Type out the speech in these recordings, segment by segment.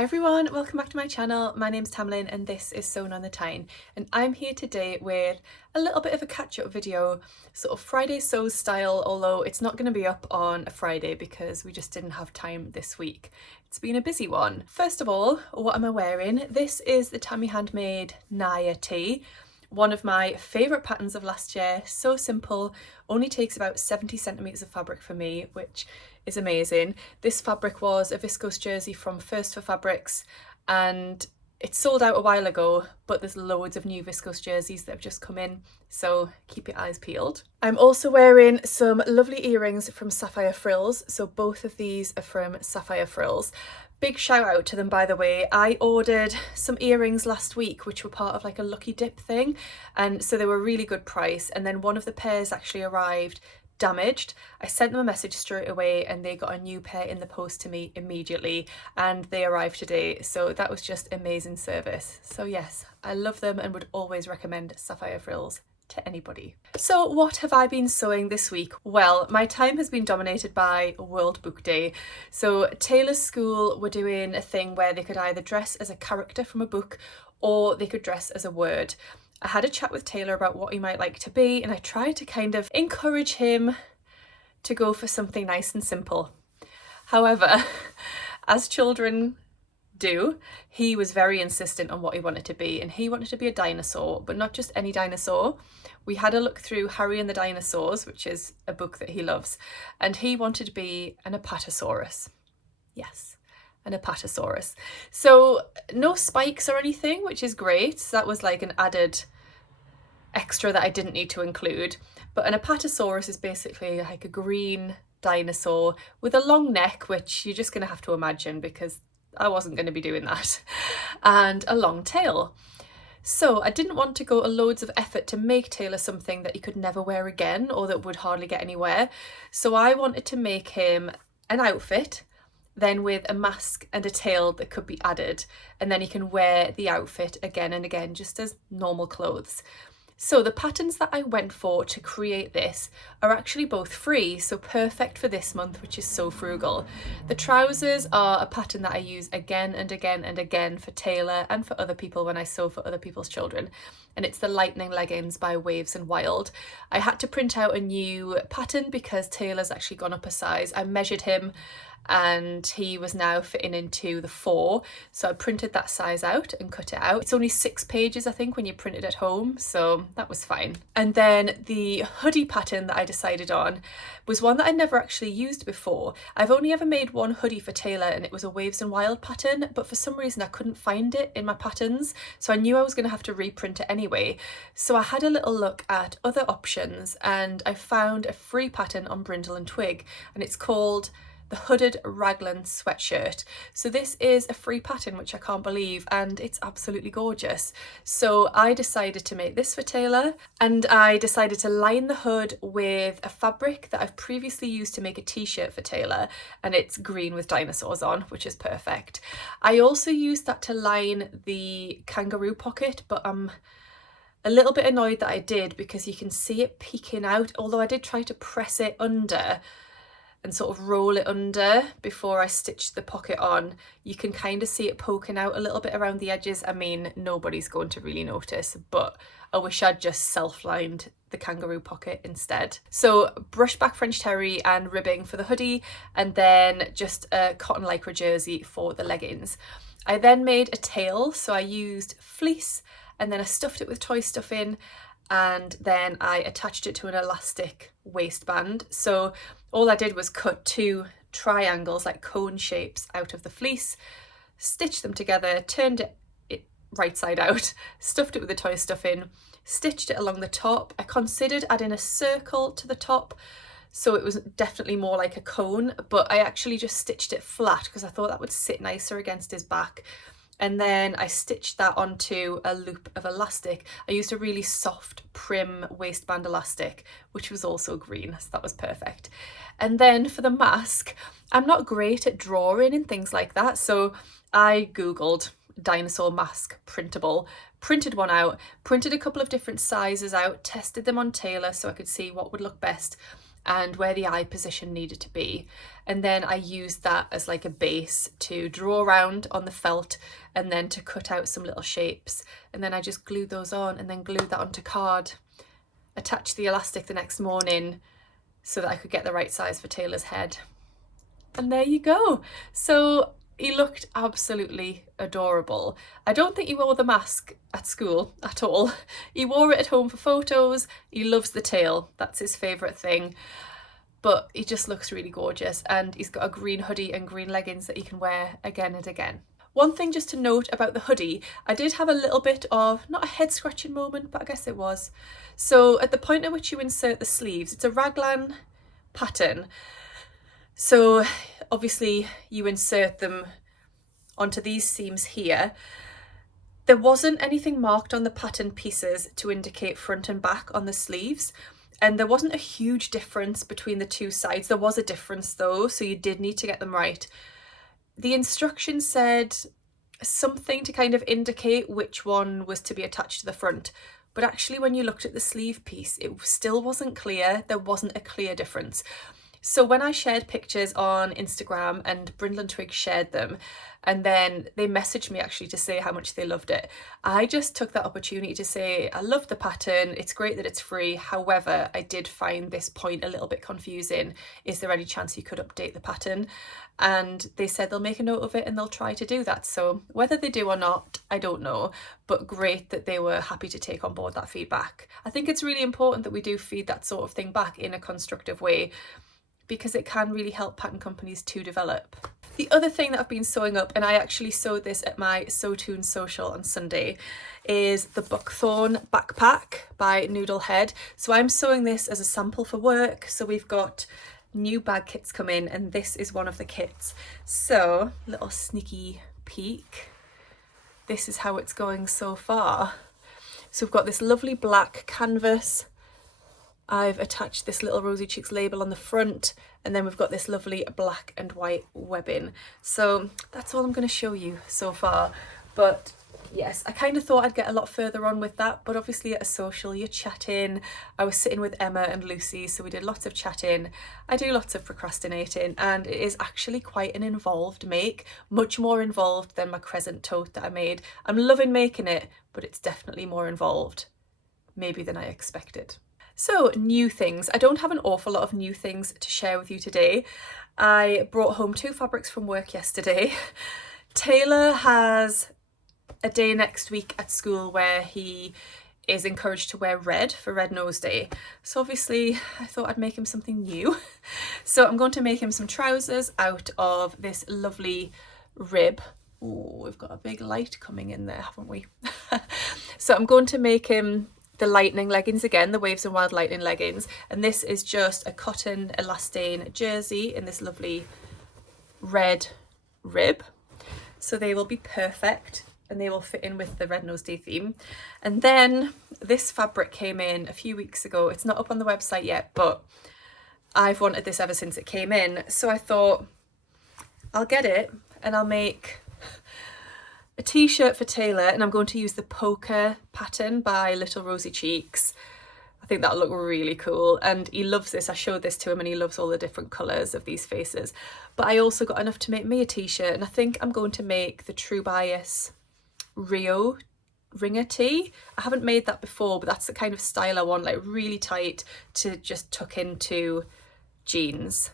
Hi everyone, welcome back to my channel. My name's Tamlyn and this is Sewn on the Tyne, and I'm here today with a little bit of a catch-up video, sort of Friday sews style, although it's not going to be up on a Friday because we just didn't have time this week. It's been a busy one. First of all, what am I wearing? This is the Tammy Handmade Naya tee. One of my favourite patterns of last year, so simple, only takes about 70 centimetres of fabric for me, which is amazing. This fabric was a viscose jersey from First for Fabrics and it sold out a while ago, but there's loads of new viscose jerseys that have just come in, so keep your eyes peeled. I'm also wearing some lovely earrings from Sapphire Frills, so both of these are from Sapphire Frills. Big shout out to them, by the way. I ordered some earrings last week which were part of like a lucky dip thing, and so they were a really good price, and then one of the pairs actually arrived damaged. I sent them a message straight away and they got a new pair in the post to me immediately, and they arrived today, so that was just amazing service. So yes, I love them and would always recommend Sapphire Frills to anybody. So what have I been sewing this week? Well, my time has been dominated by World Book Day. So Taylor's school were doing a thing where they could either dress as a character from a book or they could dress as a word. I had a chat with Taylor about what he might like to be, and I tried to kind of encourage him to go for something nice and simple. However, as children do, he was very insistent on what he wanted to be, and he wanted to be a dinosaur, but not just any dinosaur. We had a look through Harry and the Dinosaurs, which is a book that he loves, and he wanted to be an apatosaurus. Yes, an apatosaurus. So no spikes or anything, which is great. So that was like an added extra that I didn't need to include. But an apatosaurus is basically like a green dinosaur with a long neck, which you're just going to have to imagine because I wasn't going to be doing that, and a long tail. So I didn't want to go loads of effort to make Taylor something that he could never wear again or that would hardly get anywhere. So I wanted to make him an outfit, then with a mask and a tail that could be added, and then he can wear the outfit again and again just as normal clothes. So the patterns that I went for to create this are actually both free, so perfect for this month, which is so frugal. The trousers are a pattern that I use again and again and again for Taylor and for other people when I sew for other people's children, and it's the Lightning Leggings by Waves and Wild. I had to print out a new pattern because Taylor's actually gone up a size. I measured him and he was now fitting into the 4, so I printed that size out and cut it out. It's only 6 pages I think when you print it at home, so that was fine. And then the hoodie pattern that I decided on was one that I never actually used before. I've only ever made one hoodie for Taylor and it was a Waves and Wild pattern, but for some reason I couldn't find it in my patterns, so I knew I was going to have to reprint it anyway. So I had a little look at other options and I found a free pattern on Brindle and Twig, and it's called the Hooded Raglan Sweatshirt. So this is a free pattern, which I can't believe, and it's absolutely gorgeous. So I decided to make this for Taylor, and I decided to line the hood with a fabric that I've previously used to make a t-shirt for Taylor, and it's green with dinosaurs on, which is perfect. I also used that to line the kangaroo pocket, but I'm a little bit annoyed that I did because you can see it peeking out, although I did try to press it under and sort of roll it under before I stitched the pocket on. You can kind of see it poking out a little bit around the edges. I mean, nobody's going to really notice, but I wish I'd just self-lined the kangaroo pocket instead. So brush back French terry and ribbing for the hoodie, and then just a cotton lycra jersey for the leggings. I then made a tail, so I used fleece and then I stuffed it with toy stuffing, and then I attached it to an elastic waistband. So all I did was cut 2 triangles, like cone shapes, out of the fleece, stitched them together, turned it right side out, stuffed it with the toy stuffing, stitched it along the top. I considered adding a circle to the top, so it was definitely more like a cone, but I actually just stitched it flat because I thought that would sit nicer against his back. And then I stitched that onto a loop of elastic. I used a really soft prim waistband elastic, which was also green, so that was perfect. And then for the mask, I'm not great at drawing and things like that, so I googled dinosaur mask printable, printed one out, printed a couple of different sizes out, tested them on Taylor so I could see what would look best, and where the eye position needed to be. And then I used that as like a base to draw around on the felt and then to cut out some little shapes. And then I just glued those on and then glued that onto card, attached the elastic the next morning so that I could get the right size for Taylor's head. And there you go. So he looked absolutely adorable. I don't think he wore the mask at school at all. He wore it at home for photos. He loves the tail. That's his favourite thing. But he just looks really gorgeous, and he's got a green hoodie and green leggings that he can wear again and again. One thing just to note about the hoodie, I did have a little bit of, not a head scratching moment, but I guess it was. So at the point at which you insert the sleeves, it's a raglan pattern. So obviously you insert them onto these seams here. There wasn't anything marked on the pattern pieces to indicate front and back on the sleeves. And there wasn't a huge difference between the two sides. There was a difference though, so you did need to get them right. The instructions said something to kind of indicate which one was to be attached to the front. But actually when you looked at the sleeve piece, it still wasn't clear. There wasn't a clear difference. So when I shared pictures on Instagram and Brindle and Twig shared them, and then they messaged me actually to say how much they loved it, I just took that opportunity to say, I love the pattern, it's great that it's free, however, I did find this point a little bit confusing. Is there any chance you could update the pattern? And they said they'll make a note of it and they'll try to do that. So whether they do or not, I don't know, but great that they were happy to take on board that feedback. I think it's really important that we do feed that sort of thing back in a constructive way, because it can really help pattern companies to develop. The other thing that I've been sewing up, and I actually sewed this at my Sewn social on Sunday, is the Buckthorn backpack by Noodlehead. So I'm sewing this as a sample for work. So we've got new bag kits come in, and this is one of the kits. So little sneaky peek. This is how it's going so far. So we've got this lovely black canvas. I've attached this little Rosy Cheeks label on the front, and then we've got this lovely black and white webbing. So that's all I'm going to show you so far. But yes, I kind of thought I'd get a lot further on with that, but obviously at a social you're chatting. I was sitting with Emma and Lucy, so we did lots of chatting. I do lots of procrastinating, and it is actually quite an involved make, much more involved than my crescent tote that I made. I'm loving making it, but it's definitely more involved, maybe than I expected. So new things. I don't have an awful lot of new things to share with you today. I brought home 2 fabrics from work yesterday. Taylor has a day next week at school where he is encouraged to wear red for Red Nose Day. So obviously I thought I'd make him something new. So I'm going to make him some trousers out of this lovely rib. Oh, we've got a big light coming in there, haven't we? So I'm going to make him the lightning leggings again, the Waves and Wild lightning leggings, and this is just a cotton elastane jersey in this lovely red rib. So they will be perfect and they will fit in with the Red Nose Day theme. And then this fabric came in a few weeks ago. It's not up on the website yet, but I've wanted this ever since it came in. So I thought I'll get it and I'll make a t-shirt for Taylor, and I'm going to use the poker pattern by Little Rosy Cheeks. I think that'll look really cool, and he loves this. I showed this to him and he loves all the different colours of these faces. But I also got enough to make me a t-shirt, and I think I'm going to make the True Bias Rio ringer tee. I haven't made that before, but that's the kind of style I want, like really tight to just tuck into jeans.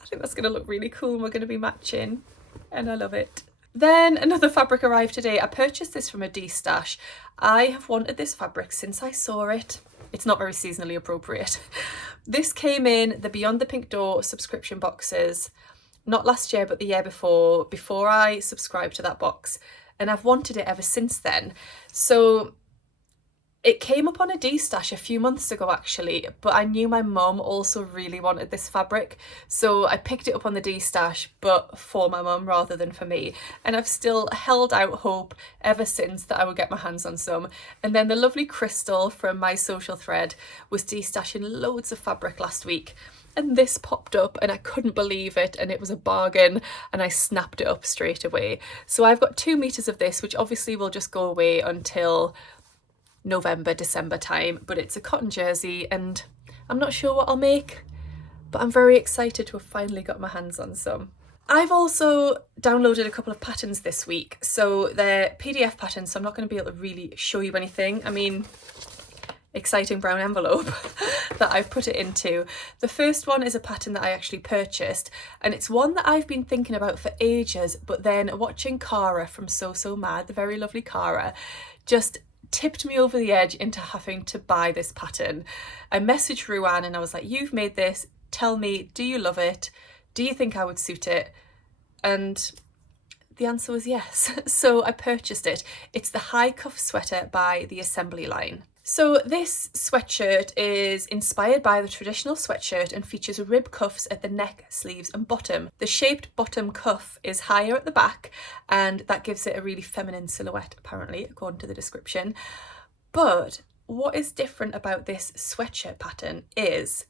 I think that's going to look really cool and we're going to be matching, and I love it. Then another fabric arrived today. I purchased this from a destash. I have wanted this fabric since I saw it. It's not very seasonally appropriate. This came in the Beyond the Pink Door subscription boxes, not last year, but the year before I subscribed to that box. And I've wanted it ever since then. So it came up on a destash a few months ago actually, but I knew my mum also really wanted this fabric. So I picked it up on the destash, but for my mum rather than for me. And I've still held out hope ever since that I would get my hands on some. And then the lovely Crystal from my social thread was destashing loads of fabric last week. And this popped up and I couldn't believe it, and it was a bargain, and I snapped it up straight away. So I've got 2 meters of this, which obviously will just go away until November, December time, but it's a cotton jersey and I'm not sure what I'll make, but I'm very excited to have finally got my hands on some. I've also downloaded a couple of patterns this week, so they're PDF patterns, so I'm not going to be able to really show you anything. I mean, exciting brown envelope that I've put it into. The first one is a pattern that I actually purchased, and it's one that I've been thinking about for ages, but then watching Cara from So Mad, the very lovely Cara, just tipped me over the edge into having to buy this pattern. I messaged Ruan and I was like, you've made this, tell me, do you love it? Do you think I would suit it? And the answer was yes. So I purchased it. It's the high cuff sweater by the Assembly line. So this sweatshirt is inspired by the traditional sweatshirt and features rib cuffs at the neck, sleeves and bottom. The shaped bottom cuff is higher at the back, and that gives it a really feminine silhouette, apparently, according to the description. But what is different about this sweatshirt pattern is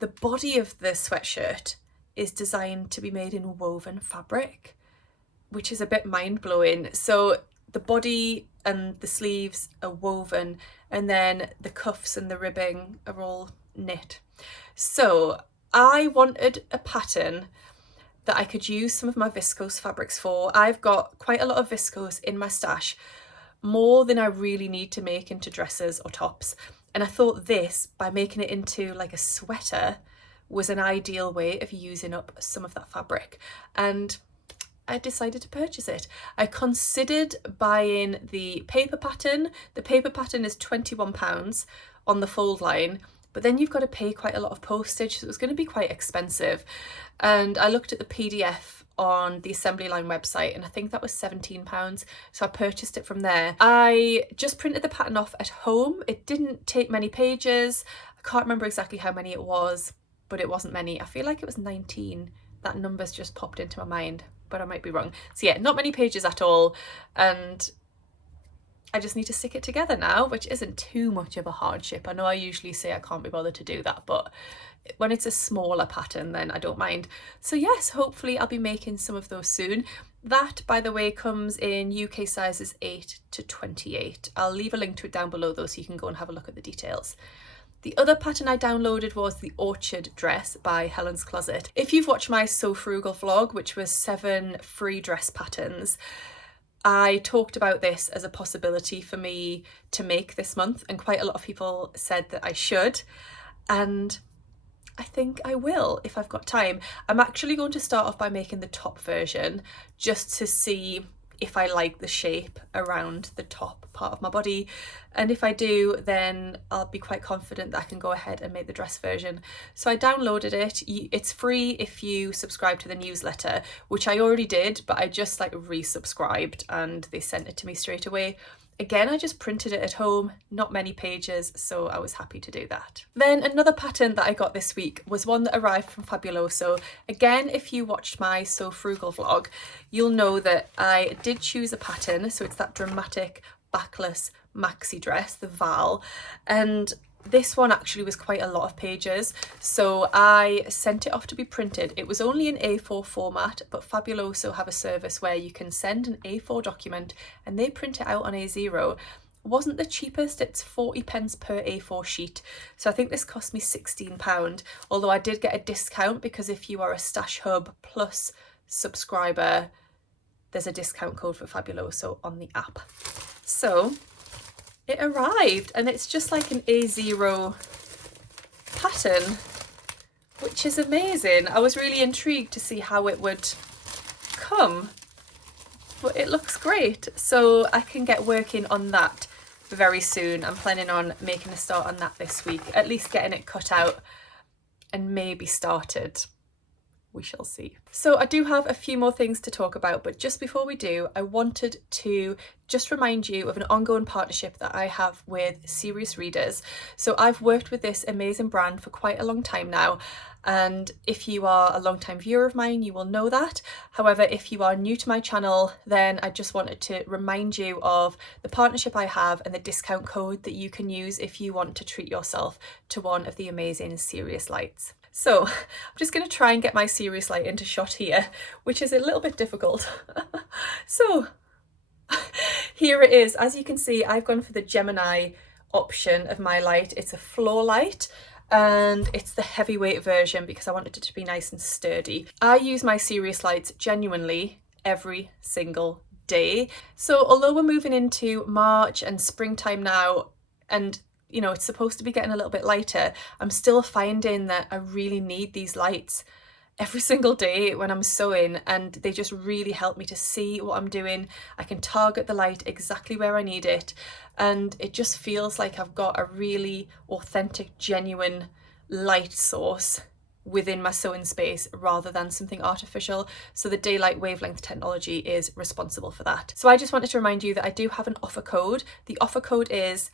the body of the sweatshirt is designed to be made in woven fabric, which is a bit mind-blowing. So the body and the sleeves are woven, and then the cuffs and the ribbing are all knit. So I wanted a pattern that I could use some of my viscose fabrics for. I've got quite a lot of viscose in my stash, more than I really need to make into dresses or tops. And I thought this, by making it into like a sweater, was an ideal way of using up some of that fabric. And I decided to purchase it. I considered buying the paper pattern. The paper pattern is £21 on the fold line, but then you've got to pay quite a lot of postage, so it was going to be quite expensive. And I looked at the PDF on the Assembly Line website, and I think that was £17, so I purchased it from there. I just printed the pattern off at home. It didn't take many pages. I can't remember exactly how many it was, but it wasn't many. I feel like it was 19. That number's just popped into my mind, but I might be wrong. So yeah, not many pages at all, and I just need to stick it together now, which isn't too much of a hardship. I know I usually say I can't be bothered to do that, but when it's a smaller pattern, then I don't mind. So yes, hopefully I'll be making some of those soon. That, by the way, comes in UK sizes 8 to 28. I'll leave a link to it down below though, so you can go and have a look at the details. The other pattern I downloaded was the Orchard dress by Helen's Closet. If you've watched my So Frugal vlog, which was 7 free dress patterns, I talked about this as a possibility for me to make this month, and quite a lot of people said that I should, and I think I will if I've got time. I'm actually going to start off by making the top version just to see if I like the shape around the top part of my body, and if I do, then I'll be quite confident that I can go ahead and make the dress version. So I downloaded it. It's free if you subscribe to the newsletter, which I already did, but I just like resubscribed and they sent it to me straight away. Again, I just printed it at home, not many pages, so I was happy to do that. Then another pattern that I got this week was one that arrived from Fabuloso. Again, if you watched my So Frugal vlog, you'll know that I did choose a pattern, so it's that dramatic backless maxi dress, the Val, and this one actually was quite a lot of pages, so I sent it off to be printed. It was only in A4 format, but Fabuloso have a service where you can send an A4 document and they print it out on A0. It wasn't the cheapest, it's 40 pence per A4 sheet, so I think this cost me £16, although I did get a discount because if you are a Stash Hub Plus subscriber, there's a discount code for Fabuloso on the app. So it arrived, and it's just like an A0 pattern, which is amazing. I was really intrigued to see how it would come, but it looks great. So I can get working on that very soon. I'm planning on making a start on that this week, at least getting it cut out and maybe started. We shall see. So I do have a few more things to talk about, but just before we do, I wanted to just remind you of an ongoing partnership that I have with Serious Readers. So I've worked with this amazing brand for quite a long time now, and if you are a long-time viewer of mine, you will know that. However, if you are new to my channel, then I just wanted to remind you of the partnership I have and the discount code that you can use if you want to treat yourself to one of the amazing Serious lights. So I'm just going to try and get my Serious light into shot here, which is a little bit difficult. So here it is. As you can see, I've gone for the Gemini option of my light. It's a floor light, and it's the heavyweight version because I wanted it to be nice and sturdy. I use my serious lights genuinely every single day. So although we're moving into March and springtime now, and you know, it's supposed to be getting a little bit lighter, I'm still finding that I really need these lights every single day when I'm sewing, and they just really help me to see what I'm doing. I can target the light exactly where I need it, and it just feels like I've got a really authentic, genuine light source within my sewing space rather than something artificial. So the daylight wavelength technology is responsible for that. So I just wanted to remind you that I do have an offer code. The offer code is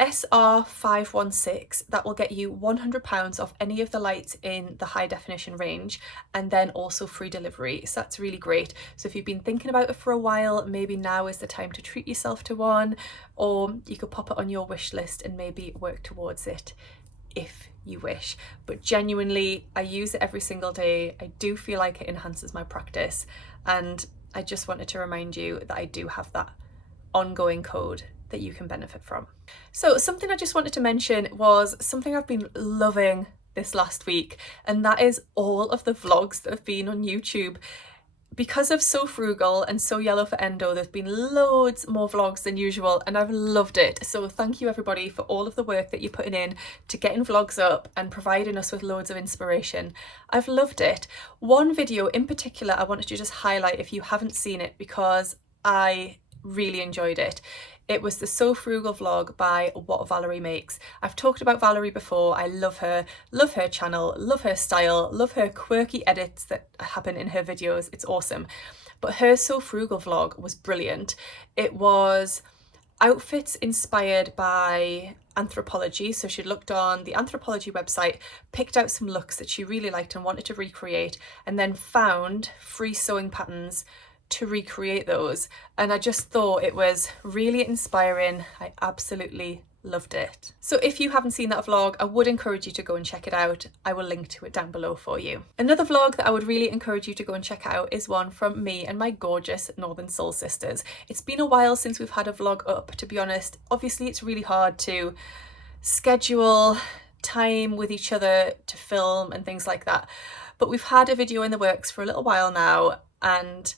SR516. That will get you £100 off any of the lights in the high definition range, and then also free delivery. So that's really great. So if you've been thinking about it for a while, maybe now is the time to treat yourself to one, or you could pop it on your wish list and maybe work towards it if you wish. But genuinely, I use it every single day. I do feel like it enhances my practice, and I just wanted to remind you that I do have that ongoing code that you can benefit from. So something I just wanted to mention was something I've been loving this last week, and that is all of the vlogs that have been on YouTube. Because of So Frugal and So Yellow for Endo, there's been loads more vlogs than usual, and I've loved it. So thank you everybody for all of the work that you're putting in to getting vlogs up and providing us with loads of inspiration. I've loved it. One video in particular I wanted to just highlight if you haven't seen it, because I really enjoyed it. It was the So Frugal vlog by What Valerie Makes. I've talked about Valerie before. I love her channel, love her style, love her quirky edits that happen in her videos. It's awesome. But her So Frugal vlog was brilliant. It was outfits inspired by anthropology. So she looked on the anthropology website, picked out some looks that she really liked and wanted to recreate, and then found free sewing patterns to recreate those. And I just thought it was really inspiring. I absolutely loved it. So if you haven't seen that vlog, I would encourage you to go and check it out. I will link to it down below for you. Another vlog that I would really encourage you to go and check out is one from me and my gorgeous Northern Soul sisters. It's been a while since we've had a vlog up, to be honest. Obviously it's really hard to schedule time with each other to film and things like that, but we've had a video in the works for a little while now, and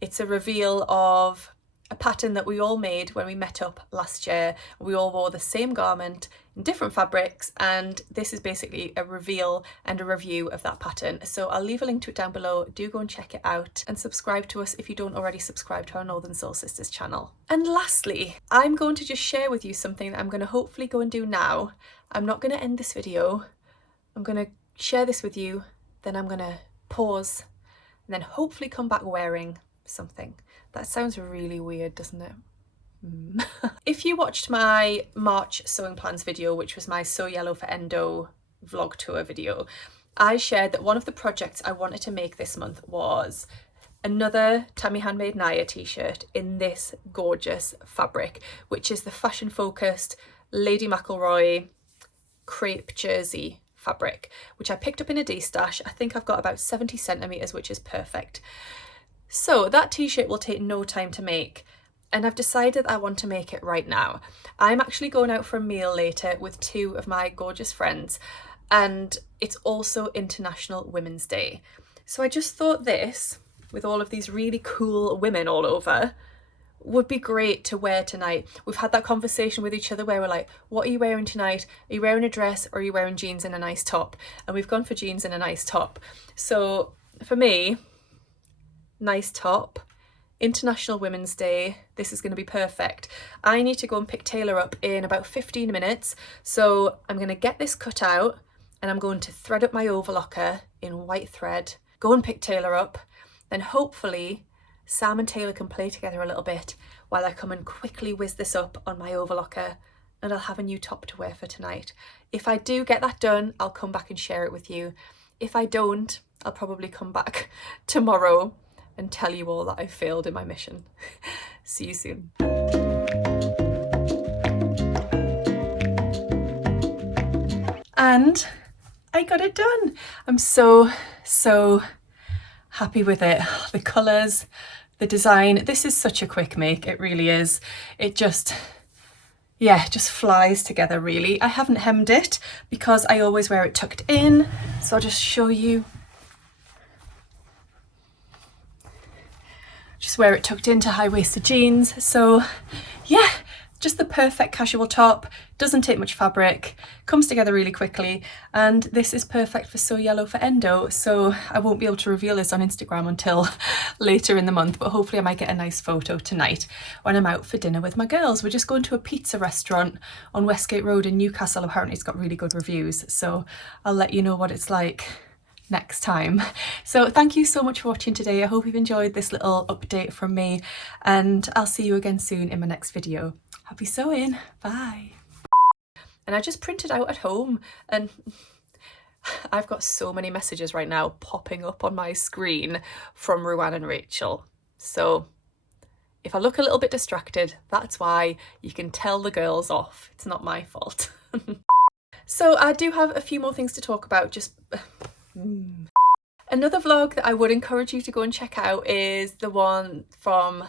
it's a reveal of a pattern that we all made when we met up last year. We all wore the same garment in different fabrics, and this is basically a reveal and a review of that pattern. So I'll leave a link to it down below. Do go and check it out, and subscribe to us if you don't already subscribe to our Northern Soul Sisters channel. And lastly, I'm going to just share with you something that I'm going to hopefully go and do now. I'm not going to end this video. I'm going to share this with you, then I'm going to pause, and then hopefully come back wearing something. That sounds really weird, doesn't it? If you watched my March sewing plans video, which was my So Yellow for Endo vlog tour video, I shared that one of the projects I wanted to make this month was another Tammy Handmade Naya t-shirt in this gorgeous fabric, which is the fashion focused Lady McElroy crepe jersey fabric, which I picked up in a destash. I think I've got about 70 centimeters, which is perfect. So that t-shirt will take no time to make, and I've decided I want to make it right now. I'm actually going out for a meal later with two of my gorgeous friends, and it's also International Women's Day. So I just thought this, with all of these really cool women all over, would be great to wear tonight. We've had that conversation with each other where we're like, what are you wearing tonight? Are you wearing a dress, or are you wearing jeans and a nice top? And we've gone for jeans and a nice top. So for me, nice top, International Women's Day, this is going to be perfect. I need to go and pick Taylor up in about 15 minutes, so I'm going to get this cut out, and I'm going to thread up my overlocker in white thread, go and pick Taylor up, then hopefully Sam and Taylor can play together a little bit while I come and quickly whiz this up on my overlocker, and I'll have a new top to wear for tonight. If I do get that done, I'll come back and share it with you. If I don't, I'll probably come back tomorrow and tell you all that I failed in my mission. See you soon. And I got it done. I'm so happy with it. The colours, the design. This is such a quick make, it really is. It just, yeah, just flies together really. I haven't hemmed it because I always wear it tucked in, so I'll just show you. Just wear it tucked into high-waisted jeans. So yeah, just the perfect casual top, doesn't take much fabric, comes together really quickly, and this is perfect for So Yellow for Endo, so I won't be able to reveal this on Instagram until later in the month, but hopefully I might get a nice photo tonight when I'm out for dinner with my girls. We're just going to a pizza restaurant on Westgate Road in Newcastle. Apparently it's got really good reviews, so I'll let you know what it's like next time. So thank you so much for watching today. I hope you've enjoyed this little update from me, and I'll see you again soon in my next video. Happy sewing, bye. And I just printed out at home, and I've got so many messages right now popping up on my screen from Ruan and Rachel. So if I look a little bit distracted, that's why. You can tell the girls off. It's not my fault. So I do have a few more things to talk about. Just another vlog that I would encourage you to go and check out is the one from